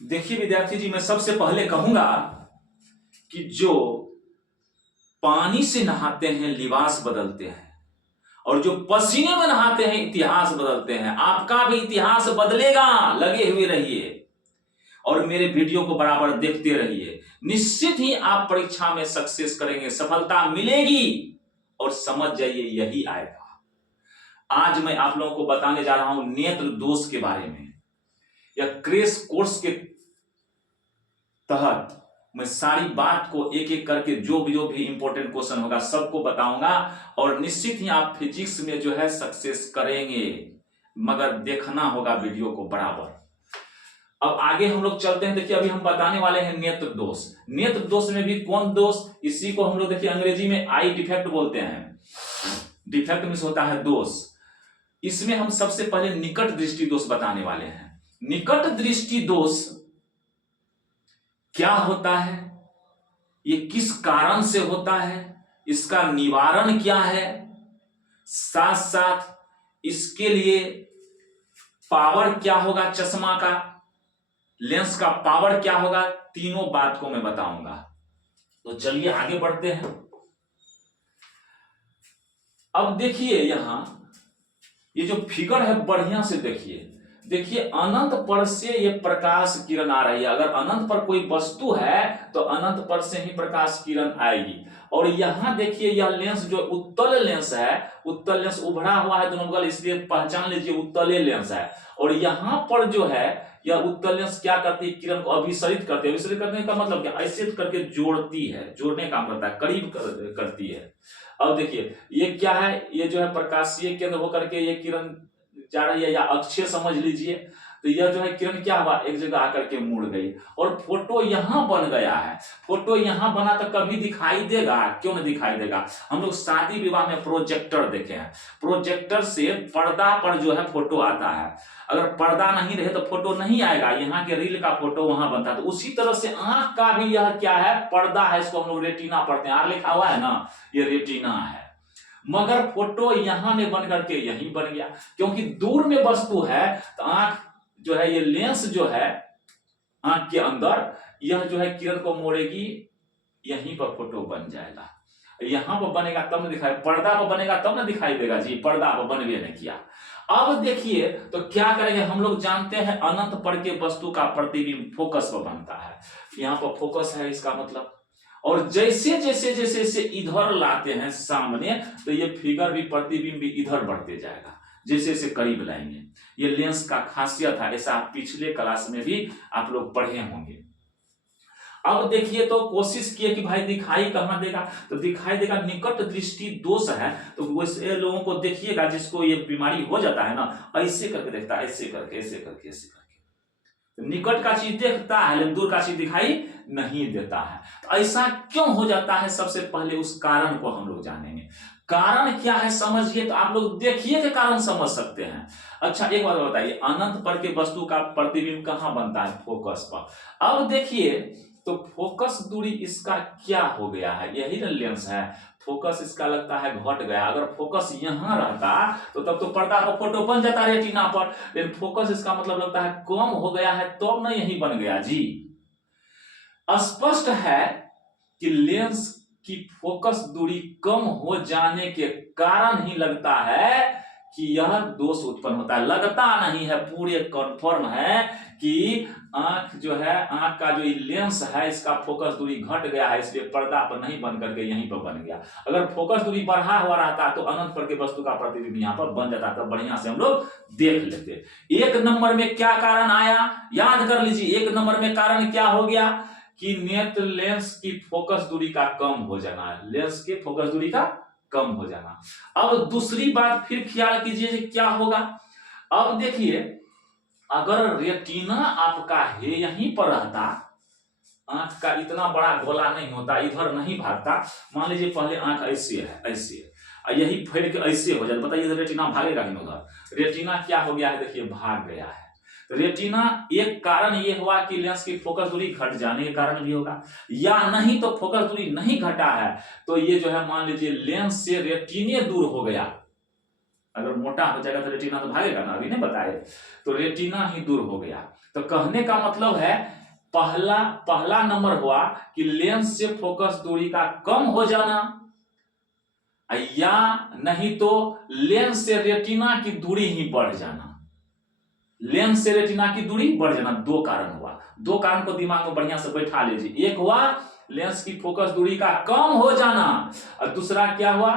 देखिए विद्यार्थी जी, मैं सबसे पहले कहूंगा कि जो पानी से नहाते हैं लिबास बदलते हैं, और जो पसीने में नहाते हैं इतिहास बदलते हैं। आपका भी इतिहास बदलेगा, लगे हुए रहिए और मेरे वीडियो को बराबर देखते रहिए। निश्चित ही आप परीक्षा में सक्सेस करेंगे, सफलता मिलेगी, और समझ जाइए यही आएगा। आज मैं आप लोगों को बताने जा रहा हूं नेत्र दोष के बारे में। या क्रैश कोर्स के तहत मैं सारी बात को एक एक करके जो भी इंपॉर्टेंट क्वेश्चन होगा सबको बताऊंगा, और निश्चित ही आप फिजिक्स में जो है सक्सेस करेंगे, मगर देखना होगा वीडियो को बराबर। अब आगे हम लोग चलते हैं। देखिए अभी हम बताने वाले हैं नेत्र दोष। नेत्र दोष में भी कौन दोष, इसी को हम लोग देखिए अंग्रेजी में आई डिफेक्ट बोलते हैं। डिफेक्ट मींस होता है दोष। इसमें हम सबसे पहले निकट दृष्टि दोष बताने वाले हैं। निकट दृष्टि दोष क्या होता है, ये किस कारण से होता है, इसका निवारण क्या है, साथ साथ इसके लिए पावर क्या होगा, चश्मा का लेंस का पावर क्या होगा, तीनों बात को मैं बताऊंगा। तो चलिए आगे बढ़ते हैं। अब देखिए यहां ये जो फिगर है बढ़िया से देखिए। देखिए अनंत पर से ये प्रकाश किरण आ रही है। अगर अनंत पर कोई वस्तु है तो अनंत पर से ही प्रकाश किरण आएगी। और यहां देखिए यह लेंस जो उत्तल लेंस है, उत्तल लेंस उभरा हुआ है दोनों बगल, इसलिए पहचान लीजिए उत्तल लेंस है। और यहां पर जो है यह उत्तल लेंस क्या करती है, किरण को अभिसरित करती है। अभिसरित करने का मतलब क्या, ऐसे करके जोड़ती है, जोड़ने का काम करता है, करीब करती है। अब देखिए ये क्या है, ये जो है प्रकाशीय केंद्र होकर के ये किरण जा रही है, या अक्षय समझ लीजिए। तो यह जो है किरण क्या हुआ, एक जगह आकर के मुड़ गई और फोटो यहां बन गया है। फोटो यहां बना तो कभी दिखाई देगा, क्यों नहीं दिखाई देगा। हम लोग शादी विवाह में प्रोजेक्टर देखे हैं, प्रोजेक्टर से पर्दा पर जो है फोटो आता है। अगर पर्दा नहीं रहे तो फोटो नहीं आएगा, यहाँ के रील का फोटो वहां बनता है। तो उसी तरह से आंख का भी यह क्या है, पर्दा है, इसको हम लोग रेटिना पढ़ते हैं, आर लिखा हुआ है ना, ये रेटिना है। मगर फोटो यहां में बन करके यहीं बन गया, क्योंकि दूर में वस्तु है। तो आंख जो है, ये लेंस जो है आंख के अंदर, यह जो है किरण को मोड़ेगी, यहीं पर फोटो बन जाएगा। यहां पर बनेगा तब न दिखाई, पर्दा पर बनेगा तब न दिखाई देगा जी, पर्दा पर बनवे नहीं किया। अब देखिए तो क्या करेंगे, हम लोग जानते हैं अनंत पर के वस्तु का प्रतिबिंब फोकस पर बनता है। यहाँ पर फोकस है इसका मतलब। और जैसे जैसे जैसे जैसे इधर लाते हैं सामने, तो ये फिगर भी, प्रतिबिंब भी इधर बढ़ते जाएगा जैसे जैसे करीब लाएंगे। ये लेंस का खासियत है, ऐसा आप पिछले क्लास में भी आप लोग पढ़े होंगे। अब देखिए तो कोशिश किए कि भाई दिखाई कहां देगा, तो दिखाई देगा निकट दृष्टि दोष है। तो वैसे लोगों को देखिएगा जिसको ये बीमारी हो जाता है ना, ऐसे करके देखता है, ऐसे करके, ऐसे करके, ऐसे करके। तो निकट का चीज देखता है लेकिन दूर का चीज दिखाई नहीं देता है। तो ऐसा क्यों हो जाता है, सबसे पहले उस कारण को हम लोग जानेंगे। कारण क्या है समझिए, तो आप लोग देखिए के कारण समझ सकते हैं। अच्छा एक बात बताइए, अनंत पर के वस्तु का प्रतिबिंब कहां बनता है, फोकस पर। अब देखिए तो फोकस दूरी इसका क्या हो गया है, यही ना लेंस है। फोकस इसका लगता है घट गया। अगर फोकस यहां रहता तो तब तो पर्दा पर फोटो बन जाता रेटिना पर, लेकिन फोकस इसका मतलब लगता है कम हो गया है, तो अब ना यही बन गया जी। स्पष्ट है कि लेंस की फोकस दूरी कम हो जाने के कारण ही लगता है कि यह दोष उत्पन्न होता है। लगता नहीं है, पूरे कन्फर्म है कि आंख जो है, आंख का जो लेंस है इसका फोकस दूरी घट गया है, इसलिए पर्दा पर नहीं बन करके यहीं पर बन गया। अगर फोकस दूरी बढ़ा हुआ रहता तो अनंत पर के वस्तु का प्रतिबिंब यहाँ पर बन जाता, तब बढ़िया से हम लोग देख लेते। एक नंबर में क्या कारण आया, याद कर लीजिए। एक नंबर में कारण क्या हो गया कि नेत्र लेंस की फोकस दूरी का कम हो जाना, लेंस के फोकस दूरी का कम हो जाना। अब दूसरी बात फिर ख्याल कीजिए क्या होगा। अब देखिए अगर रेटिना आपका है यहीं पर रहता, आंख का इतना बड़ा गोला नहीं होता, इधर नहीं भागता। मान लीजिए पहले आंख ऐसे है, ऐसे है, यही फैल के ऐसे हो जाए, बताइए रेटिना भागेगा नहीं उधर। रेटिना क्या हो गया है, देखिए भाग गया है। रेटिना एक कारण ये हुआ कि लेंस की फोकस दूरी घट जाने के कारण भी होगा, या नहीं तो फोकस दूरी नहीं घटा है तो ये जो है मान लीजिए लेंस से रेटिने दूर हो गया, अगर मोटा हो जाएगा तो रेटिना तो भागेगा ना, अभी नहीं बताए। तो रेटिना ही दूर हो गया। तो कहने का मतलब है पहला नंबर हुआ कि लेंस से फोकस दूरी का कम हो जाना, या नहीं तो लेंस से रेटिना की दूरी ही बढ़ जाना। लेंस से रेटिना की दूरी बढ़ जाना, दो कारण हुआ। दो कारण को दिमाग में बढ़िया से बैठा लीजिए। एक हुआ लेंस की फोकस दूरी का कम हो जाना, और दूसरा क्या हुआ,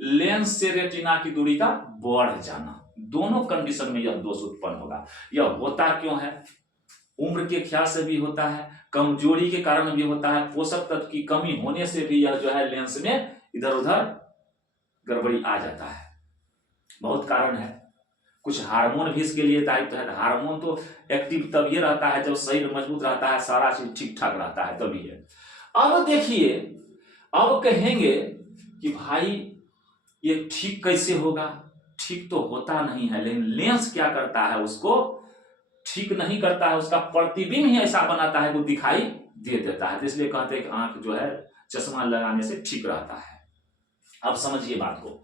लेंस से रेटिना की दूरी का बढ़ जाना। दोनों कंडीशन में यह दोष उत्पन्न होगा। यह होता क्यों है? उम्र के ख्याल से भी होता है, कमजोरी के कारण भी होता है, पोषक तत्व की कमी होने से भी यह जो है लेंस में इधर उधर गड़बड़ी आ जाता है। बहुत कारण है। कुछ हार्मोन भी इसके लिए दायित्व है। हार्मोन तो एक्टिव तभी रहता है जब शरीर मजबूत रहता है, सारा चीज ठीक ठाक रहता है, तभी है। अब देखिए, अब कहेंगे कि भाई ये ठीक कैसे होगा? ठीक तो होता नहीं है, लेकिन लेंस क्या करता है, उसको ठीक नहीं करता है, उसका प्रतिबिंब ही ऐसा बनाता है वो दिखाई दे देता है। तो इसलिए कहते हैं कि आंख जो है चश्मा लगाने से ठीक रहता है। अब समझिए बात को।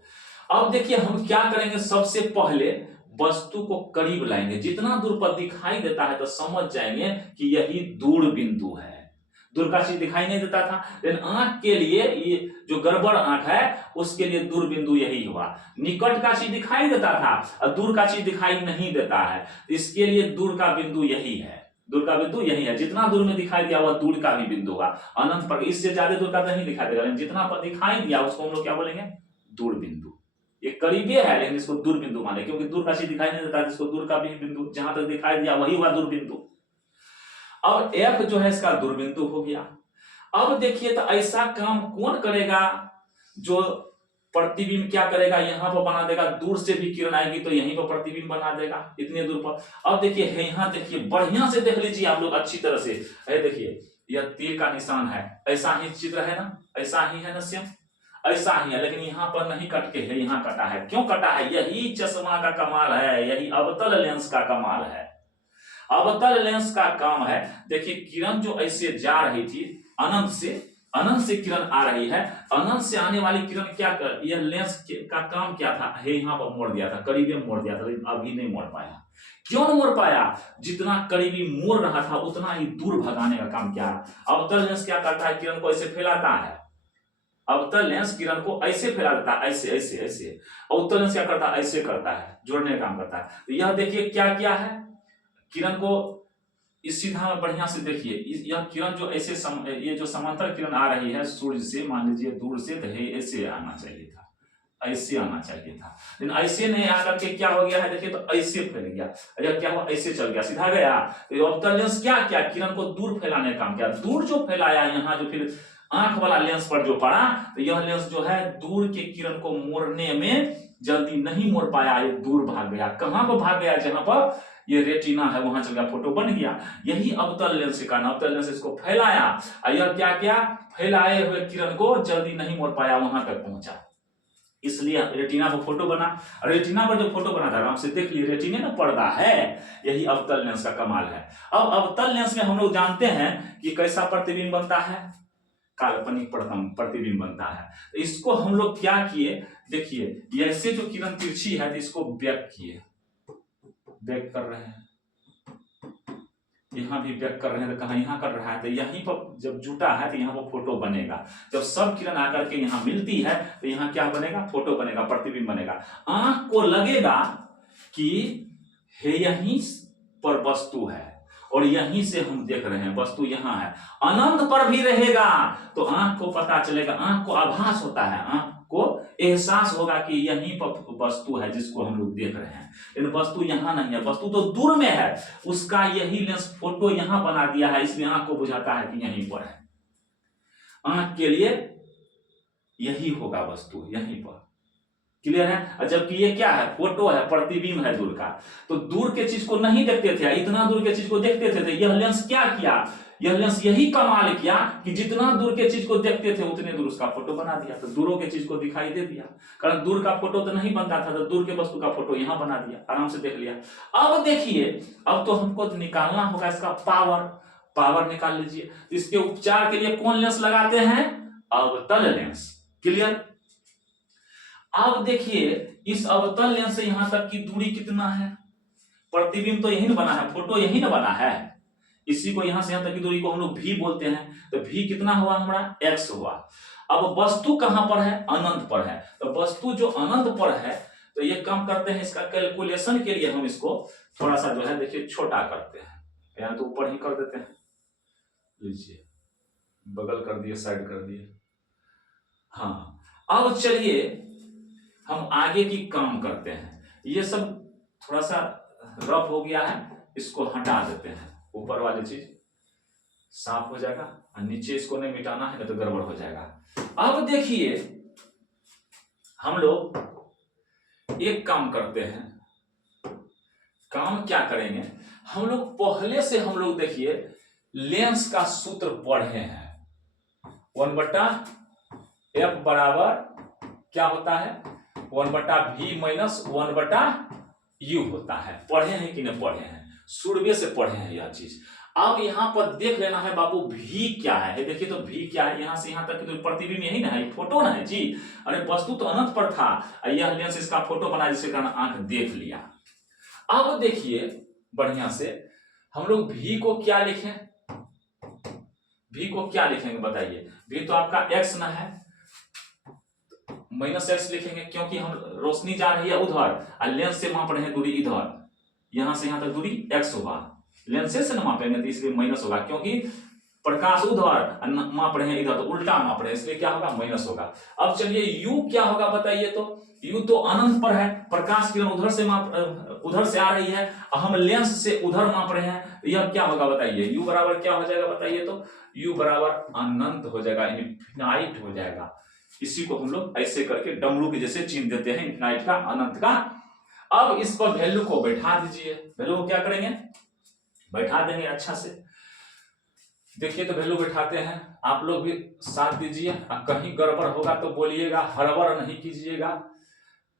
अब देखिए हम क्या करेंगे, सबसे पहले वस्तु को करीब लाएंगे, जितना दूर पर दिखाई देता है तो समझ जाएंगे कि यही दूर बिंदु है। दूर का चीज दिखाई नहीं देता था, लेकिन आंख के लिए ये जो गड़बड़ आंख है उसके लिए दूर बिंदु यही हुआ। निकट का चीज दिखाई देता था और दूर का चीज दिखाई नहीं देता है, इसके लिए दूर का बिंदु यही है। दूर का बिंदु यही है। जितना दूर में दिखाई दिया वह दूर का भी बिंदु होगा। अनंत पर इससे ज्यादा दूर का नहीं दिखाई देगा, लेकिन जितना पर दिखाई दिया उसको हम लोग क्या बोलेंगे, दूर बिंदु। ये करीबी है लेकिन इसको दूर बिंदु माने, क्योंकि दूर का चीज दिखाई नहीं देता, इसको दूर का भी बिंदु, जहां तक दिखाई दिया वही हुआ दूर बिंदु। अब F जो है इसका दूर बिंदु हो गया। अब देखिए तो ऐसा काम कौन करेगा जो प्रतिबिंब क्या करेगा, यहां पर बना देगा, दूर से भी किरण आएगी तो यहीं पर प्रतिबिंब बना देगा इतने दूर पर। अब देखिए यहां देखिए, बढ़िया से देख लीजिए आप लोग अच्छी तरह से। देखिए यह तीर का निशान है, ऐसा ही चित्र है ना, ऐसा ही है ना सेम, ऐसा ही है, लेकिन यहाँ पर नहीं कट के है, यहाँ कटा है। क्यों कटा है? यही चश्मा का कमाल है, यही अवतल लेंस का कमाल है। अवतल लेंस का काम है, देखिए किरण जो ऐसे जा रही थी अनंत से किरण आ रही है, अनंत से आने वाली किरण क्या कर, यह लेंस का काम क्या था, है यहाँ पर मोड़ दिया था, करीबी मोड़ दिया था, लेकिन अभी नहीं मोड़ पाया। क्यों नहीं मोड़ पाया? जितना करीबी मोड़ रहा था उतना ही दूर भगाने का काम किया। अवतल लेंस क्या करता है, किरण को ऐसे फैलाता है। अवतल लेंस किरण को ऐसे फैला देता है, ऐसे ऐसे ऐसे। अवतल लेंस क्या करता है, ऐसे करता है, जोड़ने का काम करता है। तो यह देखिए क्या किया है, किरण को इस सीधा में बढ़िया से देखिए, यह किरण जो ऐसे ये जो समांतर किरण आ रही है सूर्य से, मान लीजिए दूर से, तो ऐसे आना चाहिए था, ऐसे आना चाहिए था, लेकिन ऐसे नहीं आकर के क्या हो गया है, देखिए तो ऐसे फैल गया। अगर क्या हुआ, ऐसे चल गया, सीधा गया। तो अवतल लेंस क्या किया, किरण को दूर फैलाने का काम किया। दूर जो फैलाया, यहाँ जो फिर आंख वाला लेंस पर जो पड़ा, तो यह लेंस जो है दूर के किरण को मोड़ने में जल्दी नहीं मोड़ पाया, ये दूर भाग गया। कहां पर भाग गया? जहां पर ये रेटिना है वहां चल गया, फोटो बन गया। यही अवतल लेंस के कारण, अवतल लेंस इसको फैलाया, यह क्या किया, फैलाए हुए किरण को जल्दी नहीं मोड़ पाया, वहां तक पहुंचा, इसलिए रेटिना पर फोटो बना। रेटिना पर जो फोटो बना था, आराम से देख लिए, रेटिने ना पर्दा है, यही अवतल लेंस का कमाल है। अब अवतल लेंस में हम लोग जानते हैं कि कैसा प्रतिबिंब बनता है, काल्पनिक प्रतिबिंब बनता है। तो इसको हम लोग क्या किए, देखिए ऐसे जो किरण तिरछी है तो इसको बैक किए, बैक कर रहे हैं, यहाँ भी बैक कर रहे हैं, तो कहा यहाँ कर रहा है, तो यहीं पर जब जुटा है तो यहाँ पर फोटो बनेगा। जब सब किरण आकर के यहाँ मिलती है तो यहाँ क्या बनेगा, फोटो बनेगा, प्रतिबिंब बनेगा। आंख को लगेगा कि है यहीं पर वस्तु है और यहीं से हम देख रहे हैं, वस्तु यहाँ है। अनंत पर भी रहेगा तो आंख को पता चलेगा, आंख को आभास होता है, आंख को एहसास होगा कि यहीं पर वस्तु है जिसको हम लोग देख रहे हैं, लेकिन वस्तु यहाँ नहीं है, वस्तु तो दूर में है। उसका यही लेंस फोटो यहाँ बना दिया है, इसलिए आंख को बुझाता है कि यहीं पर है। आंख के लिए यही होगा वस्तु, यहीं पर। क्लियर है? जबकि ये क्या है, फोटो है, प्रतिबिंब है दूर का, तो दूर के चीज को नहीं देखते थे, इतना दूर के चीज को देखते थे। तो यह लेंस क्या किया, यह लेंस यही कमाल किया कि जितना दूर के चीज को देखते थे उतने दूर उसका फोटो बना दिया, तो दूरों के चीज को दिखाई दे दिया। कारण दूर का फोटो तो नहीं बनता था, तो दूर के वस्तु का फोटो यहां बना दिया, आराम से देख लिया। अब देखिए, अब तो हमको निकालना होगा इसका पावर निकाल लीजिए। इसके उपचार के लिए कौन लेंस लगाते हैं, अवतल लेंस। क्लियर? अब देखिए इस अवतल लेंस से यहां तक की दूरी कितना है, प्रतिबिंब तो यही ना बना है, फोटो यही ना बना है, इसी को यहां से यहां तक की दूरी को हम लोग v बोलते हैं। तो v कितना हुआ हमारा, x हुआ। अब वस्तु कहां पर है, अनंत पर है। तो वस्तु जो अनंत पर है, तो ये काम करते हैं, इसका कैलकुलेशन के लिए हम इसको थोड़ा सा जो है देखिए छोटा करते हैं, या तो ऊपर ही कर देते हैं, लीजिए बगल कर दिए, साइड कर दिए। हाँ, अब चलिए हम आगे की काम करते हैं। ये सब थोड़ा सा रफ हो गया है, इसको हटा देते हैं, ऊपर वाली चीज साफ हो जाएगा, और नीचे इसको नहीं मिटाना है, नहीं तो गड़बड़ हो जाएगा। अब देखिए हम लोग एक काम करते हैं, काम क्या करेंगे, हम लोग पहले से हम लोग देखिए लेंस का सूत्र पढ़े हैं, 1/f बराबर क्या होता है, 1/v माइनस 1/u होता है। पढ़े हैं कि नहीं पढ़े हैं, शुरू से पढ़े हैं यह चीज। अब यहां पर देख लेना है बाबू v क्या है, देखिए तो v क्या है, यहां से यहां तक तो प्रतिबिंब यही ना है, फोटो ना है जी। अरे वस्तु तो अनंत पर था, यह लेंस इसका फोटो बना, जिसके कारण आंख देख लिया। अब देखिए बढ़िया से हम लोग v को क्या लिखें, v को क्या लिखेंगे बताइए, v तो आपका x ना है, -x लिखेंगे, क्योंकि हम रोशनी जा रही है उधर और लेंस से माप रहे हैं दूरी इधर, यहां से यहां तक दूरी x होगा, लेंस से ना मापेंगे तो इसलिए माइनस होगा, क्योंकि प्रकाश उधर माप रहे हैं इधर, तो उल्टा माप रहे हैं, इसलिए क्या होगा, माइनस होगा। अब चलिए u क्या होगा बताइए, तो u तो अनंत पर है, प्रकाश किरण उधर से आ रही है, हम लेंस से उधर माप रहे हैं, यह क्या होगा बताइए, u बराबर क्या हो जाएगा बताइए, तो u बराबर अनंत हो जाएगा, इनफिनाइट हो जाएगा। इसी को हम लोग ऐसे करके डमरू के जैसे चिन्ह देते हैं, इनफिनाइट का, अनंत का। अब इस पर वैल्यू को बैठा दीजिए, वैल्यू को क्या करेंगे, बैठा देंगे अच्छा से। देखिए तो वैल्यू बैठाते हैं, आप लोग भी साथ दीजिए, कहीं गड़बड़ होगा तो बोलिएगा, हड़बड़ नहीं कीजिएगा।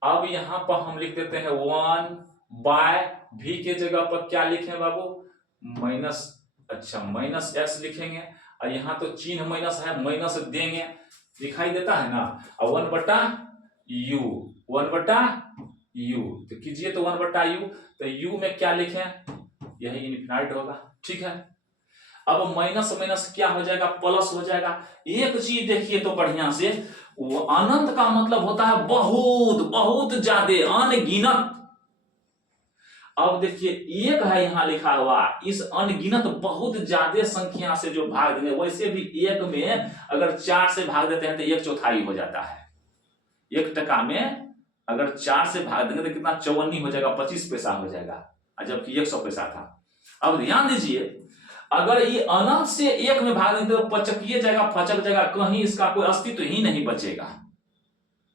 अब यहां पर हम लिख देते हैं 1/v के जगह पर क्या लिखें बाबू, माइनस, अच्छा -x लिखेंगे, और यहाँ तो चिन्ह माइनस है, माइनस देंगे, दिखाई देता है ना, और 1/u, 1/u तो कीजिए, तो 1/u, तो u में क्या लिखें, यही इनफिनाइट होगा, ठीक है। अब माइनस माइनस क्या हो जाएगा, प्लस हो जाएगा। एक चीज देखिए तो बढ़िया से, वो अनंत का मतलब होता है बहुत बहुत ज्यादा, अनगिनत। अब देखिए एक है यहाँ लिखा हुआ, इस अनगिनत बहुत ज्यादा संख्या से जो भाग देंगे, वैसे भी एक में अगर 4 से भाग देते हैं तो 1/4 हो जाता है, 1 टका में अगर 4 से भाग देंगे तो कितना, 54 हो जाएगा, 25 पैसा हो जाएगा, जबकि 100 पैसा था। अब ध्यान दीजिए, अगर ये अनंत से 1 में भाग देंगे तो पचकिए जाएगा, फचक जाएगा, कहीं इसका कोई अस्तित्व ही नहीं बचेगा,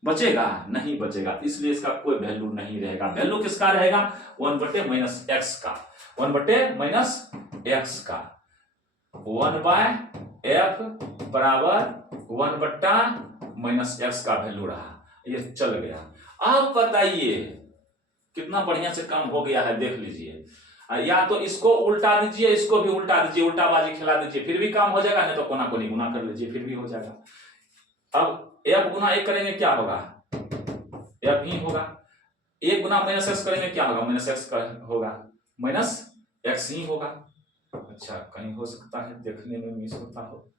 बचेगा नहीं बचेगा, इसलिए इसका कोई वैल्यू नहीं रहेगा। वैल्यू किसका रहेगा, 1/-x का, 1/-x का, 1/f बराबर 1/-x का वैल्यू रहा, ये चल गया। अब बताइए कितना बढ़िया से काम हो गया है, देख लीजिए, या तो इसको उल्टा दीजिए, इसको भी उल्टा दीजिए, उल्टाबाजी खिला दीजिए, फिर भी काम हो जाएगा, नहीं तो कोना कोनी गुना कर लीजिए, फिर भी हो जाएगा। अब f गुना 1 करेंगे क्या होगा, f ही होगा, 1 गुना -x करेंगे क्या होगा, -x होगा, -x ही होगा। अच्छा, कहीं हो सकता है देखने में मिस होता हो,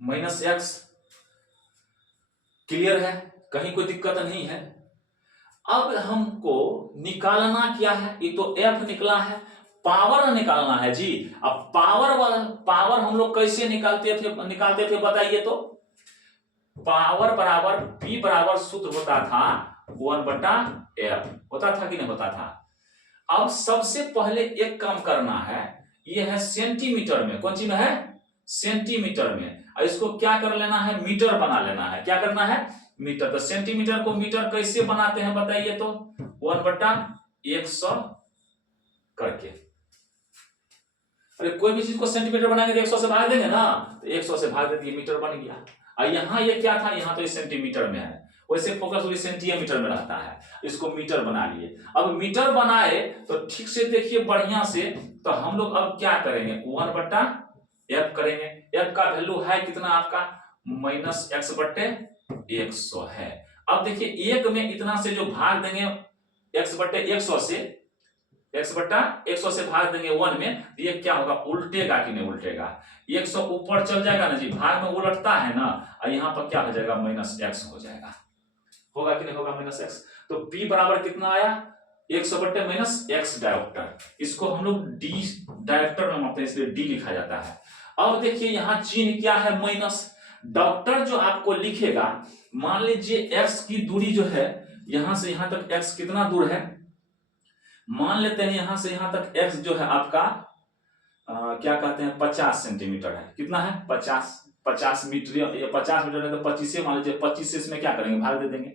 -x क्लियर है, कहीं कोई दिक्कत नहीं है। अब हमको निकालना क्या है, ये तो f निकला है, पावर निकालना है जी। अब पावर हम लोग कैसे निकालते थे बताइए, तो पावर बराबर p बराबर सूत्र होता था 1/f, होता था कि नहीं होता था। अब सबसे पहले एक काम करना है, ये है सेंटीमीटर में, कौन सी में है, सेंटीमीटर में, और इसको क्या कर लेना है, मीटर बना लेना है, क्या करना है, मीटर। तो सेंटीमीटर को मीटर कैसे बनाते हैं बताइए, तो 1/100 करके, अरे कोई भी चीज को सेंटीमीटर बनाएंगे तो 100 से भाग देंगे ना, तो 100 से भाग देती है, मीटर बन गया। और यहाँ ये क्या था, यहाँ तो ये सेंटीमीटर में है, वैसे फोकस दूरी सेंटीमीटर में रहता है, इसको मीटर बना लिए। अब मीटर बनाए तो ठीक से देखिए बढ़िया से, तो हम लोग अब क्या करेंगे, 1/f करेंगे। f का वैल्यू है कितना आपका, -x/100 है। अब देखिए एक में इतना से जो भाग देंगे x/100 से, x/100 से भाग देंगे 1 में, तो ये क्या होगा, उल्टेगा कि नहीं उल्टेगा, 100 ऊपर चल जाएगा ना जी, भाग में उलटता है ना, और यहाँ पर क्या हो जाएगा, -x हो जाएगा। होगा कि नहीं होगा, -x। तो p बराबर कितना आया, 100/-x डायोप्टर। इसको हम लोग d डायोप्टर में मापते हैं, इसलिए d लिखा जाता है। अब देखिए यहाँ चिन्ह क्या है, माइनस। डॉक्टर जो आपको लिखेगा, मान लीजिए x की दूरी जो है, यहां से यहां तक x कितना दूर है, मान लेते हैं यहां से यहां तक x जो है आपका क्या कहते हैं, 50 सेंटीमीटर है। कितना है, 50 मीटर, ये 50 मीटर है तो 25 मान लीजिए, 25 से इसमें क्या करेंगे, भाग दे देंगे।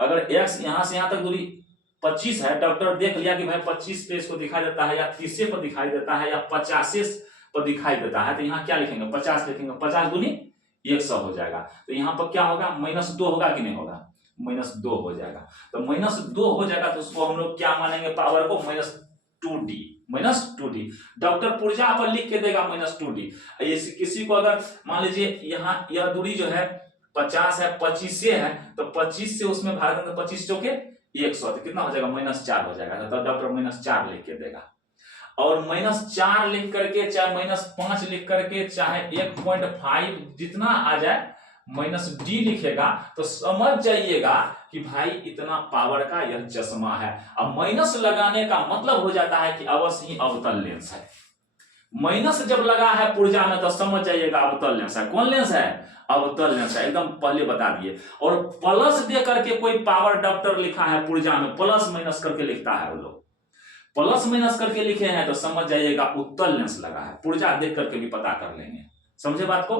अगर x यहां से यहां तक दूरी 25 है, डॉक्टर देख लिया कि भाई 25 पे इसको दिखाई देता है, या 30 पर दिखाई देता है, या 50 पर दिखाई देता है, तो यहाँ क्या लिखेंगे, 50 लिखेंगे। 50 दूनी 100 हो जाएगा। तो यहाँ पर क्या होगा, -2 होगा कि नहीं होगा, -2 हो जाएगा। तो -2 हो जाएगा, तो उसको हम लोग क्या मानेंगे, पावर को -2d। डॉक्टर पुर्जा पर लिख के देगा -2d। किसी को अगर मान लीजिए यहाँ यह दूरी जो है 50 है, 25 से है, तो 25 से उसमें भाग देंगे, 25 चौके 100, तो कितना हो जाएगा, -4 हो जाएगा। तो डॉक्टर -4 लिख के देगा। और -4 लिख करके, चाहे -5 लिख करके, चाहे 1.5 जितना आ जाए, -d लिखेगा, तो समझ जाइएगा कि भाई इतना पावर का यह चश्मा है। अब माइनस लगाने का मतलब हो जाता है कि अवश्य ही अवतल लेंस है। माइनस जब लगा है पुर्जा में, तो समझ जाइएगा अवतल लेंस है। कौन लेंस है, अवतल लेंस है, एकदम पहले बता दिए। और प्लस दे करके कोई पावर डॉक्टर लिखा है पुर्जा में, प्लस माइनस करके लिखता है, वो लोग प्लस माइनस करके लिखे हैं, तो समझ जाइएगा उत्तल लेंस लगा है। पुर्जा देख करके भी पता कर लेंगे। समझे बात को,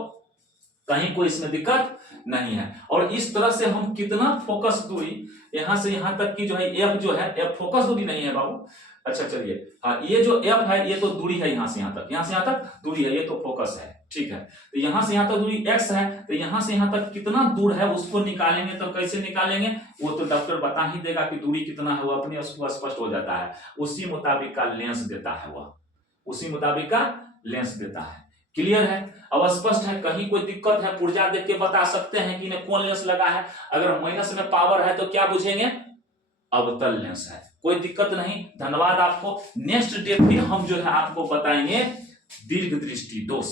कहीं कोई इसमें दिक्कत नहीं है। और इस तरह से हम कितना फोकस दूरी यहां से यहां तक की जो है, एफ जो है, एफ फोकस दूरी नहीं है बाबू। अच्छा चलिए, हाँ, ये जो एफ है, ये तो दूरी है यहां से यहां तक, यहां से यहां तक दूरी है, ये तो फोकस है, ठीक है। तो यहां से यहां तक दूरी x है, तो यहां से यहां तक कितना दूर है उसको निकालेंगे। तो कैसे निकालेंगे, वो तो डॉक्टर बता ही देगा कि दूरी कितना है, वो अपने उसको स्पष्ट हो जाता है। उसी मुताबिक का लेंस देता है, वह उसी मुताबिक का लेंस देता है। क्लियर है, अब स्पष्ट है, कहीं कोई दिक्कत है, पुर्जा देख के बता सकते हैं कि इन्हें कौन लेंस लगा है। अगर माइनस में पावर है तो क्या बुझेंगे, अवतल लेंस है। कोई दिक्कत नहीं। धन्यवाद आपको। नेक्स्ट डे फिर हम जो है आपको बताएंगे दीर्घ दृष्टि दोष।